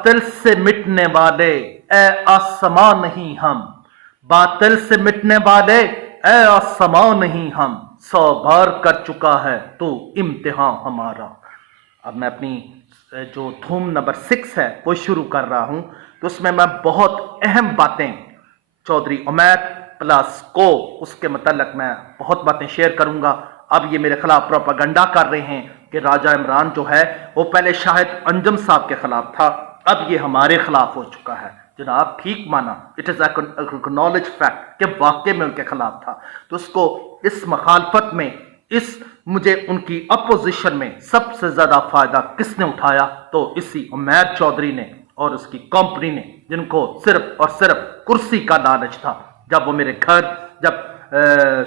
बातिल से मिटने वाले ए आसमां नहीं हम, बातिल से मिटने वाले ए आसमां नहीं हम, 100 बार कर चुका है तो इम्तिहान हमारा। अब मैं अपनी जो धूम नंबर 6 है वो शुरू कर रहा हूं, तो उसमें मैं बहुत अहम बातें चौधरी उमैर प्लस को उसके मतलब मैं बहुत बातें शेयर करूंगा। अब ये मेरे खिलाफ प्रोपेगेंडा कर रहे हैं कि राजा इमरान जो है वो पहले शाहिद अंजुम साहब के खिलाफ था, अब ये हमारे खिलाफ हो चुका है। जनाब ठीक माना, इट इज़ एक्नॉलेज फैक्ट कि वाकई में उनके खिलाफ था। तो उसको इस मखालफत में, इस मुझे उनकी अपोजिशन में सबसे ज़्यादा फ़ायदा किसने उठाया? तो इसी उमैर चौधरी ने और उसकी कंपनी ने, जिनको सिर्फ और सिर्फ कुर्सी का लालच था। जब वो मेरे घर, जब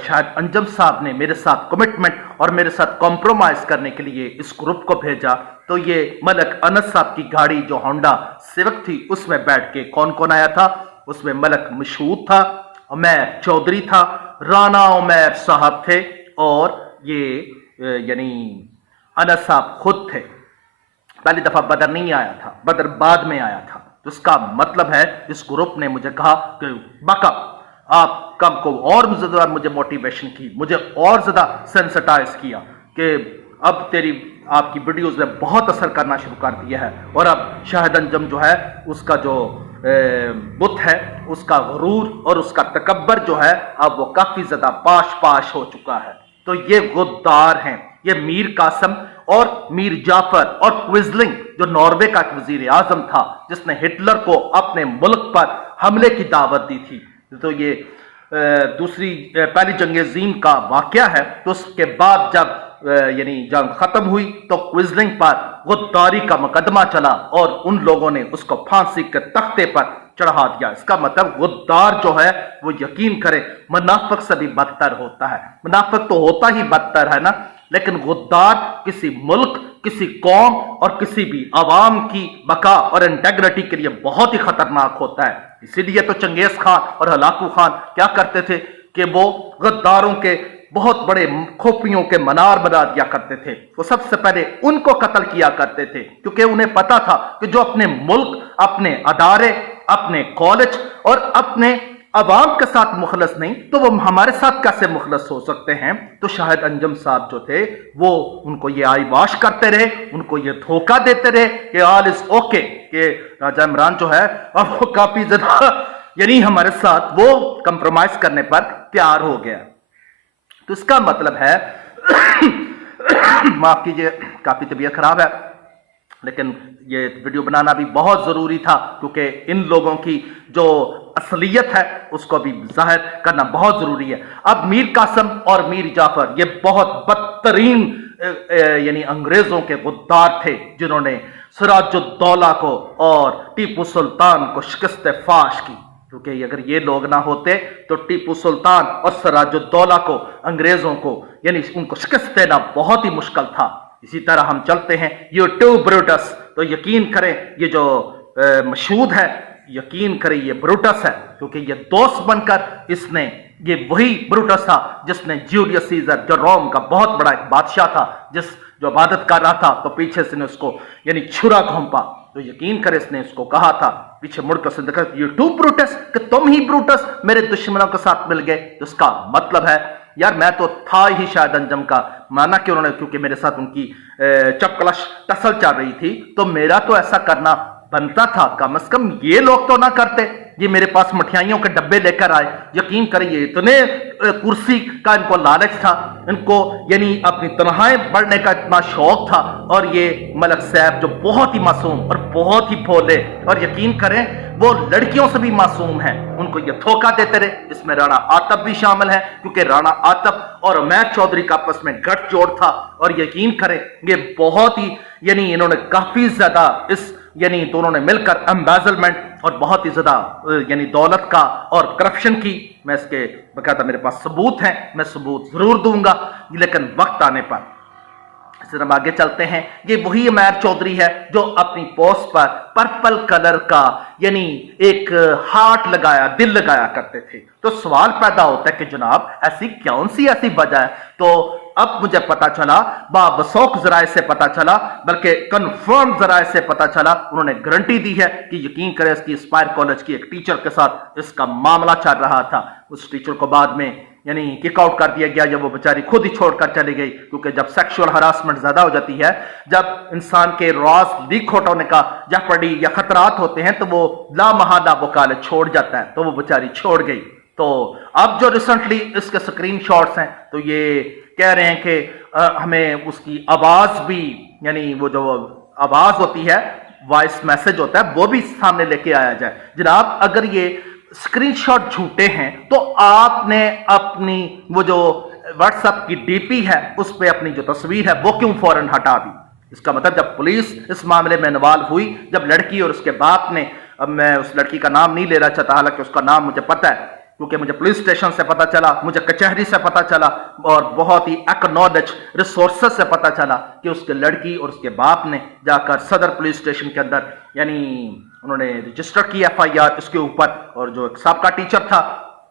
शायद अंजुम साहब ने मेरे साथ कमिटमेंट और मेरे साथ कॉम्प्रोमाइज़ करने के लिए इस ग्रुप को भेजा, तो ये मलक अनस साहब की गाड़ी जो होंडा सिविक थी उसमें बैठ के कौन कौन आया था? उसमें मलक मशहूद था, उमैर चौधरी था, राना उमैर साहब थे और ये यानी अनस साहब खुद थे। पहली दफ़ा बदर नहीं आया था, बदर बाद में आया था। तो इसका मतलब है इस ग्रुप ने मुझे कहा कि बका आप कब को और ज़्यादा मुझे मोटिवेशन की, मुझे और ज़्यादा सेंसिटाइज किया कि अब तेरी आपकी वीडियोस ने बहुत असर करना शुरू कर दिया है। और अब शाहिद अंजुम जो है उसका जो बुत है, उसका गुरूर और उसका तकब्बर जो है अब वो काफ़ी ज़्यादा पाश हो चुका है। तो ये गद्दार हैं, ये मीर कासिम और मीर जाफर और क्विजलिंग जो नॉर्वे का वजीर आजम था, जिसने हिटलर को अपने मुल्क पर हमले की दावत दी थी। तो ये दूसरी पहली जंग अज़ीम का वाक़या है। तो उसके बाद जब यानी जंग खत्म हुई तो क्विजलिंग पर गद्दारी का मुकदमा चला और उन लोगों ने उसको फांसी के तख्ते पर चढ़ा दिया। इसका मतलब गद्दार जो है वो यकीन करे मुनाफिक से भी बदतर होता है। मुनाफिक तो होता ही बदतर है ना, लेकिन गद्दार किसी मुल्क, किसी कौम और किसी भी आवाम की बका और इंटेग्रिटी के लिए बहुत ही खतरनाक होता है। इसीलिए तो चंगेज खान और हलाकू खान क्या करते थे कि वो गद्दारों के बहुत बड़े खोपियों के मनार बना दिया करते थे। वो सबसे पहले उनको कत्ल किया करते थे, क्योंकि उन्हें पता था कि जो अपने मुल्क, अपने अदारे, अपने कॉलेज और अपने अवाम के साथ मुखलस नहीं, तो वो हमारे साथ कैसे मुखलस हो सकते हैं? तो शाहिद अंजुम साहब जो थे वो उनको ये आई वाश करते रहे, उनको ये धोखा देते रहे कि ऑल इज ओके, कि राजा इमरान जो है अब वो काफी ज्यादा यानी हमारे साथ वो कंप्रोमाइज करने पर तैयार हो गया। तो इसका मतलब है माफ कीजिए, काफी तबीयत खराब है, लेकिन ये वीडियो बनाना भी बहुत ज़रूरी था, क्योंकि इन लोगों की जो असलियत है उसको भी जाहिर करना बहुत ज़रूरी है। अब मीर कासिम और मीर जाफर ये बहुत बदतरीन यानी अंग्रेज़ों के गद्दार थे, जिन्होंने सिराजुद्दौला को और टीपू सुल्तान को शिकस्त फाश की। क्योंकि अगर ये लोग ना होते तो टीपू सुल्तान और सिराजुद्दौला को, अंग्रेज़ों को यानी उनको शिकस्त देना बहुत ही मुश्किल था। इसी तरह हम चलते हैं यूट्यूब ब्रूटस, तो यकीन करें ये जो मशहूद है, यकीन करें ये ब्रूटस है, क्योंकि ये दोस्त बनकर इसने, ये वही ब्रूटस था जिसने जूलियस सीजर, जो रोम का बहुत बड़ा एक बादशाह था, जो इबादत कर रहा था, तो पीछे से ने उसको यानी छुरा घोंपा। तो यकीन करें इसने उसको कहा था, पीछे मुड़कर से देखा यूट्यूब ब्रूटस, कि तुम ही ब्रूटस मेरे दुश्मनों के साथ मिल गए। तो इसका मतलब है यार मैं तो था ही शायद अंजुम का, माना कि उन्होंने, क्योंकि मेरे साथ उनकी चपकलश टसल चल रही थी, तो मेरा तो ऐसा करना बनता था। कम से कम ये लोग तो ना करते, ये मेरे पास मठियाइयों के डब्बे लेकर आए। यकीन करिए इतने कुर्सी का इनको लालच था, इनको यानी अपनी तनहाएं बढ़ने का इतना शौक था। और ये मलक साहब जो बहुत ही मासूम और बहुत ही भोले, और यकीन करें वो लड़कियों से भी मासूम है, उनको ये धोखा देते रहे। इसमें राणा आतफ भी शामिल है, क्योंकि राणा आतफ और उमैर चौधरी का आपस में गठजोड़ था। और यकीन करें ये बहुत ही यानी इन्होंने काफी ज्यादा इस यानी दोनों ने मिलकर एम्बेजलमेंट और बहुत ही ज्यादा यानी दौलत का और करप्शन की, मैं इसके बकायदा मेरे पास सबूत हैं, मैं सबूत जरूर दूंगा, लेकिन वक्त आने पर। हम आगे चलते हैं। ये वही उमैर चौधरी है जो अपनी पोस्ट पर पर्पल कलर का यानी एक हार्ट लगाया, दिल लगाया करते थे। तो सवाल पैदा होता है कि जनाब ऐसी कौन सी ऐसी वजह है? तो अब मुझे पता चला, बावसूख ज़राए से पता चला, बल्कि कन्फर्म ज़राए से पता चला, उन्होंने गारंटी दी है कि यकीन करें इसकी एस्पायर कॉलेज की एक टीचर के साथ इसका मामला चल रहा था। उस टीचर को बाद में यानी किक आउट कर दिया गया, जब वो बेचारी खुद ही छोड़कर चली गई, क्योंकि जब सेक्सुअल हरासमेंट ज्यादा हो जाती है, जब इंसान के राज लीक होने का जेपड़ी या खतरात होते हैं, तो वो लामहला वो कॉलेज छोड़ जाता है, तो वो बेचारी छोड़ गई। तो अब जो रिसेंटली इसके स्क्रीन शॉट्स हैं, तो ये कह रहे हैं कि हमें उसकी आवाज भी, यानी वो जो आवाज होती है, वॉइस मैसेज होता है, वो भी सामने लेके आया जाए। जनाब, अगर ये स्क्रीनशॉट झूठे हैं तो आपने अपनी वो जो व्हाट्सएप की डीपी है उस पे अपनी जो तस्वीर है वो क्यों फौरन हटा दी? इसका मतलब जब पुलिस इस मामले में इन्वॉल्व हुई, जब लड़की और उसके बाप ने, अब मैं उस लड़की का नाम नहीं लेना चाहता, हालांकि उसका नाम मुझे पता है, क्योंकि मुझे पुलिस स्टेशन से पता चला, मुझे कचहरी से पता चला, और बहुत ही एक्नॉलेज रिसोर्सेज से पता चला कि उसके लड़की और उसके बाप ने जाकर सदर पुलिस स्टेशन के अंदर, यानी उन्होंने रजिस्टर की एफआईआर इसके ऊपर। और जो एक साबका टीचर था,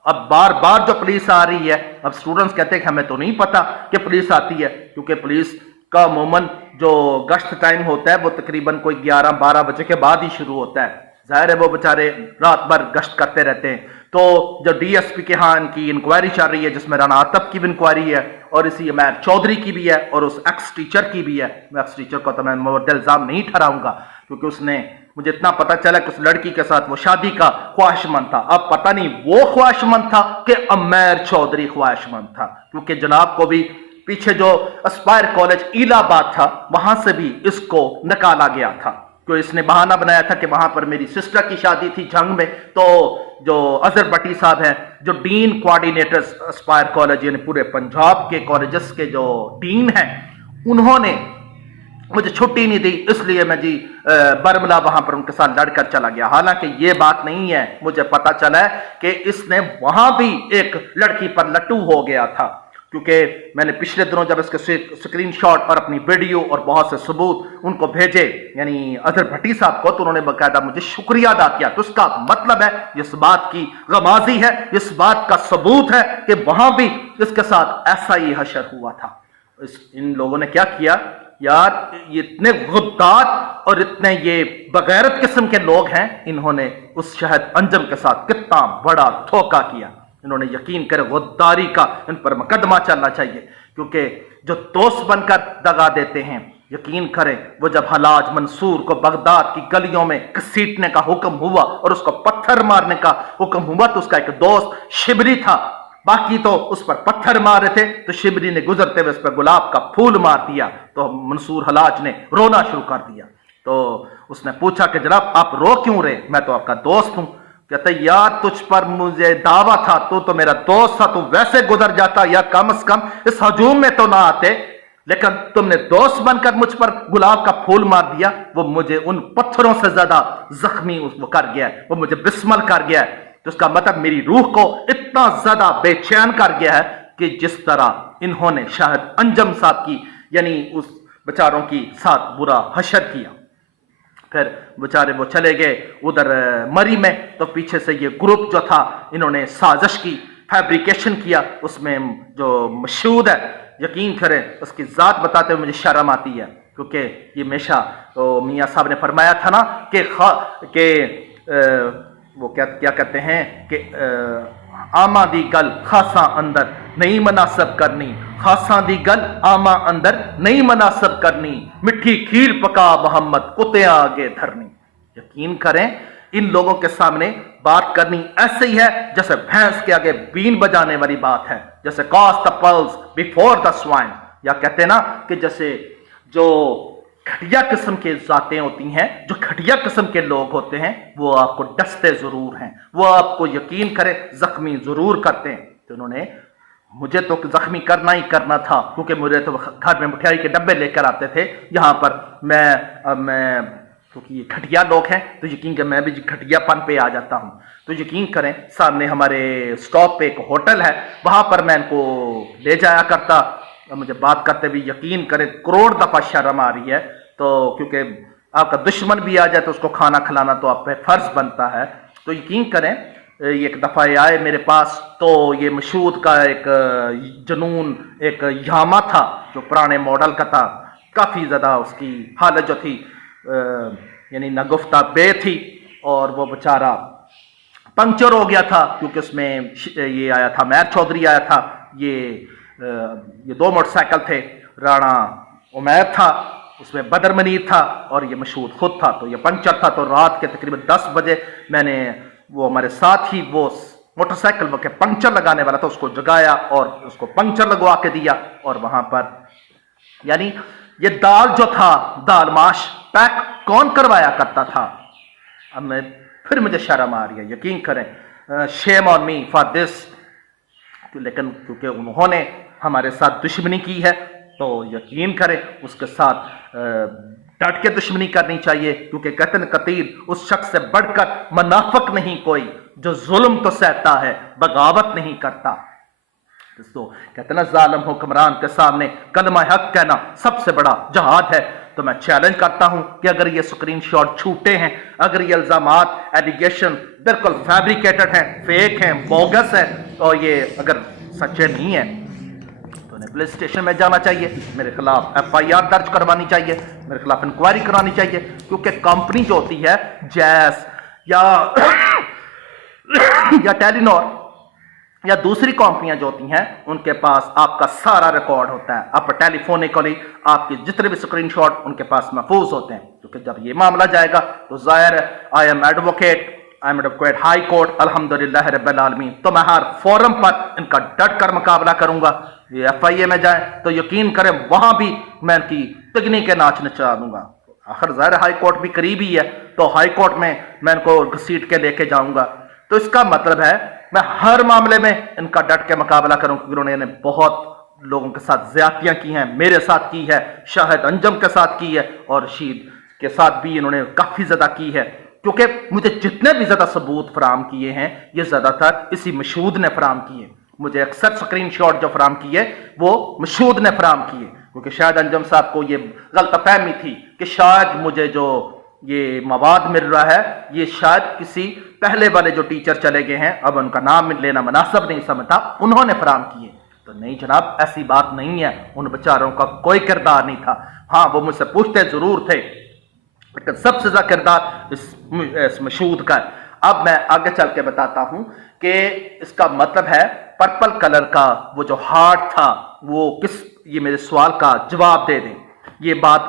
अब बार बार जो पुलिस आ रही है, अब स्टूडेंट्स कहते हैं कि हमें तो नहीं पता कि पुलिस आती है, क्योंकि पुलिस का अमूमन जो गश्त टाइम होता है वो तकरीबन कोई 11-12 बजे के बाद ही शुरू होता है। जाहिर है वो बेचारे रात भर गश्त करते रहते हैं। तो जो डीएसपी के यहाँ इनकी इंक्वायरी चल रही है, जिसमें राना आतब की भी इंक्वायरी है और इसी अमैर चौधरी की भी है और उस एक्स टीचर की भी है। एक्स टीचर को तो मैं मुवद्दल इल्जाम नहीं ठहराऊंगा, क्योंकि उसने, मुझे इतना पता चला कि उस लड़की के साथ वो शादी का ख्वाहिशमंद था। अब पता नहीं वो ख्वाहिशमंद था कि अमैर चौधरी ख्वाहिशमंद था, क्योंकि जनाब को भी पीछे जो एस्पायर कॉलेज इलाहाबाद था वहां से भी इसको निकाला गया था, तो इसने बहाना बनाया था कि वहां पर मेरी सिस्टर की शादी थी जंग में। तो जो अजहर भट्टी साहब हैं, जो डीन कोऑर्डिनेटर्स एस्पायर कॉलेज, यानी पूरे पंजाब के कॉलेजेस के जो डीन हैं, उन्होंने मुझे छुट्टी नहीं दी, इसलिए मैं जी बरमला वहां पर उनके साथ लड़कर चला गया। हालांकि ये बात नहीं है, मुझे पता चला है कि इसने वहां भी एक लड़की पर लट्टू हो गया था, क्योंकि मैंने पिछले दिनों जब इसके स्क्रीनशॉट और अपनी वीडियो और बहुत से सबूत उनको भेजे, यानी अजहर भट्टी साहब को, तो उन्होंने बाकायदा मुझे शुक्रिया अदा किया। तो इसका मतलब है, इस बात की गमाजी है, इस बात का सबूत है कि वहां भी इसके साथ ऐसा ही हशर हुआ था। इन लोगों ने क्या किया यार, ये इतने गुद्दार और इतने ये बगैरत किस्म के लोग हैं, इन्होंने उस शहद अंजम के साथ कितना बड़ा धोखा किया। इन्होंने यकीन करे गद्दारी का इन पर मुकदमा चलना चाहिए, क्योंकि जो दोस्त बनकर दगा देते हैं, यकीन करें वो जब हलाज मंसूर को बगदाद की गलियों में घसीटने का हुक्म हुआ और उसको पत्थर मारने का हुक्म हुआ, तो उसका एक दोस्त शिबरी था, बाकी तो उस पर पत्थर मारे थे, तो शिबरी ने गुजरते हुए उस पर गुलाब का फूल मार दिया। तो मंसूर हलाज ने रोना शुरू कर दिया। तो उसने पूछा कि जनाब आप रो क्यों रहे, मैं तो आपका दोस्त हूं। कहते यार तुझ पर मुझे दावा था, तू तो मेरा दोस्त था, तू वैसे गुजर जाता या कम से कम इस हजूम में तो ना आते, लेकिन तुमने दोस्त बनकर मुझ पर गुलाब का फूल मार दिया। वो मुझे उन पत्थरों से ज्यादा जख्मी वो कर गया है, वो मुझे बिस्मल कर गया है। तो उसका मतलब मेरी रूह को इतना ज्यादा बेचैन कर गया है कि जिस तरह इन्होंने शायद अंजम साहब की, यानी उस बेचारों की साथ बुरा हशर किया। फिर बेचारे वो चले गए उधर मरी में, तो पीछे से ये ग्रुप जो था, इन्होंने साजिश की, फैब्रिकेशन किया। उसमें जो मशहूद है, यकीन करें उसकी जात बताते हुए मुझे शर्म आती है, क्योंकि ये हमेशा तो मियाँ साहब ने फरमाया था ना कि वो क्या कहते हैं कि आमा दी गल खासा अंदर नहीं मुनासब करनी, खासा दी गल आमा अंदर नहीं मुनासब करनी, मिठी खीर पका मोहम्मद कुत्ते आगे धरनी। यकीन करें इन लोगों के सामने बात करनी ऐसे ही है जैसे भैंस के आगे बीन बजाने वाली बात है, जैसे cost the pulse before the swine, या कहते ना कि जैसे जो घटिया किस्म के जातें होती हैं, जो घटिया किस्म के लोग होते हैं, वो आपको डसते जरूर हैं, वो आपको यकीन करें जख्मी जरूर करते हैं। तो उन्होंने मुझे तो जख्मी करना ही करना था, क्योंकि मुझे तो घर में मिठाई के डब्बे लेकर आते थे यहाँ पर। मैं क्योंकि ये घटिया लोग हैं, तो यकीन करें मैं भी घटियापन पे आ जाता हूँ। तो यकीन करें सामने हमारे स्टॉप पे एक होटल है, वहां पर मैं इनको ले जाया करता। मुझे बात करते भी यकीन करें करोड़ दफा शर्म आ रही है, तो क्योंकि आपका दुश्मन भी आ जाए तो उसको खाना खिलाना तो आप पे फर्ज बनता है। तो यकीन करें ایک دفعہ یہ آئے میرے پاس تو یہ مشہود کا ایک جنون ایک یاما تھا جو پرانے ماڈل کا تھا، کافی زیادہ اس کی حالت جو تھی یعنی نگفتہ بے تھی، اور وہ بیچارہ پنکچر ہو گیا تھا کیونکہ اس میں یہ آیا تھا میر چودھری آیا تھا، یہ دو موٹر سائیکل تھے، رانا عمیر تھا، اس میں بدر منیر تھا اور یہ مشہود خود تھا، تو یہ پنکچر تھا۔ تو رات کے تقریباً 10 بجے میں نے وہ ہمارے ساتھ ہی وہ موٹر سائیکل کے پنکچر لگانے والا تھا اس کو جگایا اور اس کو پنکچر لگوا کے دیا، اور وہاں پر یعنی یہ دال جو تھا دال ماش پیک کون کروایا کرتا تھا؟ اب میں پھر مجھے شرم آ رہی ہے، یقین کریں، شیم آن می فار دس، لیکن کیونکہ انہوں نے ہمارے ساتھ دشمنی کی ہے تو یقین کریں اس کے ساتھ ڈٹ کے دشمنی کرنی چاہیے، کیونکہ کہتے ہیں قتیل اس شخص سے بڑھ کر منافق نہیں کوئی جو ظلم تو سہتا ہے بغاوت نہیں کرتا۔ تو کہتے ہیں نا ظالم حکمران کے سامنے کلمہ حق کہنا سب سے بڑا جہاد ہے۔ تو میں چیلنج کرتا ہوں کہ اگر یہ سکرین شاٹ چھوٹے ہیں، اگر یہ الزامات ایلیگیشن بالکل فیبریکیٹڈ ہیں، فیک ہیں، بوگس ہیں، اور یہ اگر سچے نہیں ہیں تو انہیں پولیس اسٹیشن میں جانا چاہیے، میرے خلاف FIR درج کروانی چاہیے، میرے خلاف انکوائری کرانی چاہیے، کیونکہ کمپنی جو ہوتی ہے جیس یا ٹیلی نور یا دوسری کمپنیاں جو ہوتی ہیں ان کے پاس آپ کا سارا ریکارڈ ہوتا ہے، آپ ٹیلی فونیکلی آپ کے جتنے بھی اسکرین شاٹ ان کے پاس محفوظ ہوتے ہیں، کیونکہ جب یہ معاملہ جائے گا تو ظاہر ہے I am advocate high court الحمدللہ رب العالمین، تو میں ہر فورم پر ان کا ڈٹ کر مقابلہ کروں گا۔ یہ FIA میں جائیں تو یقین کریں وہاں بھی میں ان کی تگنی کے ناچ نچا دوں گا، آخر ظاہر ہائی کورٹ بھی قریب ہی ہے تو ہائی کورٹ میں ان کو گھسیٹ کے لے کے جاؤں گا۔ تو اس کا مطلب ہے میں ہر معاملے میں ان کا ڈٹ کے مقابلہ کروں، کیونکہ انہوں نے بہت لوگوں کے ساتھ زیادتیاں کی ہیں، میرے ساتھ کی ہے، شاہد انجم کے ساتھ کی ہے، اور رشید کے ساتھ بھی انہوں نے کافی زیادہ کی ہے، کیونکہ مجھے جتنے بھی زیادہ ثبوت فراہم کیے ہیں یہ زیادہ تر اسی مشہود نے فراہم کیے، مجھے اکثر سکرین شاٹ جو فراہم کیے وہ مشہود نے فراہم کیے، کیونکہ شاہد انجم صاحب کو یہ غلط فہمی تھی کہ شاید مجھے جو یہ مواد مل رہا ہے یہ شاید کسی پہلے والے جو ٹیچر چلے گئے ہیں، اب ان کا نام لینا مناسب نہیں سمجھتا، انہوں نے فراہم کیے۔ تو نہیں جناب، ایسی بات نہیں ہے، ان بیچاروں کا کوئی کردار نہیں تھا، ہاں وہ مجھ سے پوچھتے ضرور تھے، لیکن سب سے زیادہ کردار اس مشہود کا ہے۔ اب میں آگے چل کے بتاتا ہوں کہ اس کا مطلب ہے پرپل کلر کا وہ جو ہارٹ تھا وہ کس، یہ میرے سوال کا جواب دے دیں۔ یہ بات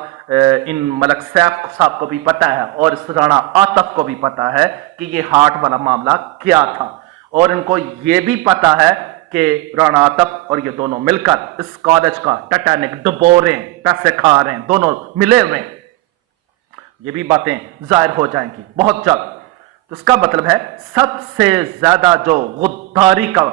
ان ملک سیف صاحب کو بھی پتا ہے اور اس رانا عاطف کو بھی پتا ہے کہ یہ ہارٹ والا معاملہ کیا تھا، اور ان کو یہ بھی پتا ہے کہ رانا عاطف اور یہ دونوں مل کر اس کالج کا ٹائٹینک ڈبو رہے ہیں، پیسے کھا رہے ہیں، دونوں ملے ہوئے ہیں۔ یہ بھی باتیں ظاہر ہو جائیں گی بہت جلد۔ تو اس کا مطلب ہے سب سے زیادہ جو غداری کا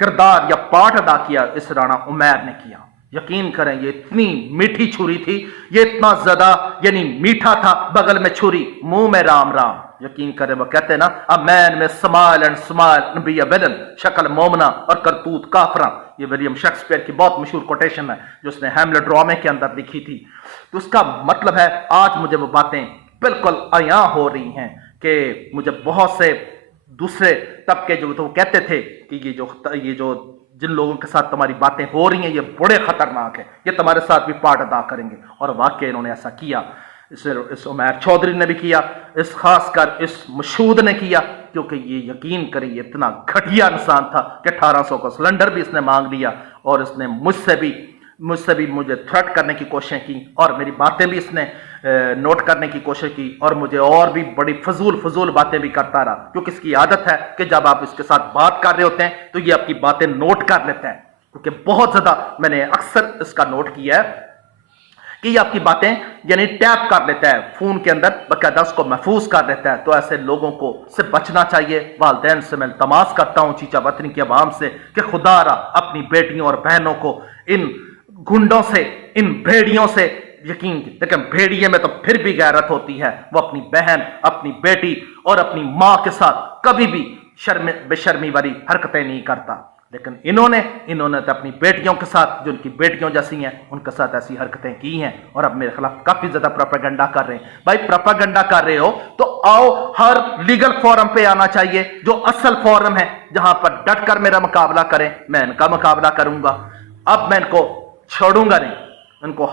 کردار یا پارٹ ادا کیا اس رانا عمیر نے کیا۔ یقین کریں یہ اتنی میٹھی چھری تھی، یہ اتنا زیادہ یعنی میٹھا تھا، بغل میں چھری منہ میں رام رام۔ یقین کریں وہ کہتے ہیں نا a man میں smile and smile and be a villain، شکل مومنہ اور کرتوت کافراں، یہ ولیم شیکسپیئر کی بہت مشہور کوٹیشن ہے جو اس نے ہیملٹ ڈرامے کے اندر لکھی تھی۔ تو اس کا مطلب ہے آج مجھے وہ باتیں بالکل عیاں ہو رہی ہیں کہ مجھے بہت سے دوسرے طبقے جو تو کہتے تھے کہ یہ جو جن لوگوں کے ساتھ تمہاری باتیں ہو رہی ہیں یہ بڑے خطرناک ہیں، یہ تمہارے ساتھ بھی پارٹ ادا کریں گے، اور واقعی انہوں نے ایسا کیا۔ اس عمیر چودھری نے بھی کیا، اس خاص کر اس مشہود نے کیا، کیونکہ یہ یقین کریں یہ اتنا گھٹیا انسان تھا کہ 1800 کا سلنڈر بھی اس نے مانگ لیا، اور اس نے مجھ سے بھی مجھے تھریٹ کرنے کی کوششیں کی، اور میری باتیں بھی اس نے نوٹ کرنے کی کوشش کی، اور مجھے اور بھی بڑی فضول باتیں بھی کرتا رہا، کیونکہ اس کی عادت ہے کہ جب آپ اس کے ساتھ بات کر رہے ہوتے ہیں تو یہ آپ کی باتیں نوٹ کر لیتے ہیں، کیونکہ بہت زیادہ میں نے اکثر اس کا نوٹ کیا ہے کہ یہ آپ کی باتیں یعنی ٹیپ کر لیتا ہے فون کے اندر، باقاعدہ اس کو محفوظ کر لیتا ہے۔ تو ایسے لوگوں کو سے بچنا چاہیے۔ والدین سے میں التماس کرتا ہوں، چیچا وطنی کی عوام سے، کہ خدا را اپنی بیٹیوں اور بہنوں کو ان گنڈوں سے، ان بھیڑیوں سے یقین کی، لیکن بھیڑیے میں تو پھر بھی غیرت ہوتی ہے، وہ اپنی بہن، اپنی بیٹی اور اپنی ماں کے ساتھ کبھی بھی بے شرمی والی حرکتیں نہیں کرتا۔ لیکن انہوں نے تو اپنی بیٹیوں کے ساتھ جو ان کی بیٹیوں جیسی ہیں ان کے ساتھ ایسی حرکتیں کی ہیں اور اب میرے خلاف کافی زیادہ پروپیگنڈا کر رہے ہیں۔ بھائی پروپیگنڈا کر رہے ہو تو آؤ، ہر لیگل فورم پہ آنا چاہیے، جو اصل فورم ہے جہاں پر ڈٹ کر میرا مقابلہ کریں، میں ان کا مقابلہ کروں گا۔ اب میں ان کو چھوڑوں گا نہیں، ان کو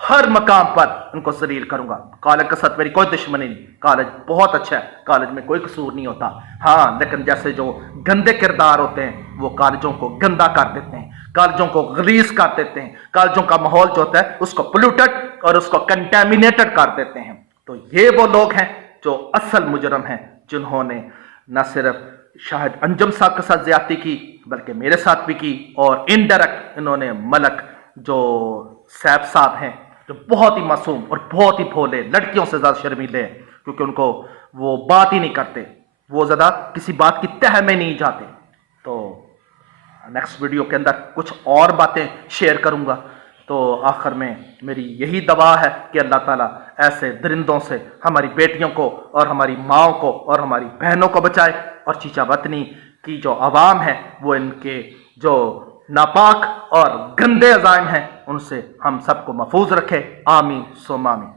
ہر مقام پر ان کو ذلیل کروں گا۔ کالج کے ساتھ میری کوئی دشمنی نہیں، کالج بہت اچھا ہے، کالج میں کوئی قصور نہیں ہوتا، ہاں لیکن جیسے جو گندے کردار ہوتے ہیں وہ کالجوں کو گندا کر دیتے ہیں، کالجوں کو غلیظ کر دیتے ہیں، کالجوں کا ماحول جو ہوتا ہے اس کو پولوٹڈ اور اس کو کنٹامینیٹڈ کر دیتے ہیں۔ تو یہ وہ لوگ ہیں جو اصل مجرم ہیں، جنہوں نے نہ صرف شاہد انجم صاحب کے ساتھ زیادتی کی بلکہ میرے ساتھ بھی کی، اور انڈائریکٹ انہوں نے ملک جو سیف صاحب ہیں جو بہت ہی معصوم اور بہت ہی بھولے، لڑکیوں سے زیادہ شرمیلے ہیں، کیونکہ ان کو وہ بات ہی نہیں کرتے، وہ زیادہ کسی بات کی تہہ میں نہیں جاتے۔ تو نیکسٹ ویڈیو کے اندر کچھ اور باتیں شیئر کروں گا۔ تو آخر میں میری یہی دعا ہے کہ اللہ تعالیٰ ایسے درندوں سے ہماری بیٹیوں کو اور ہماری ماؤں کو اور ہماری بہنوں کو بچائے، اور چیچا وطنی کی جو عوام ہے وہ ان کے جو ناپاک اور گندے عزائم ہیں ان سے ہم سب کو محفوظ رکھے۔ آمین ثم آمین۔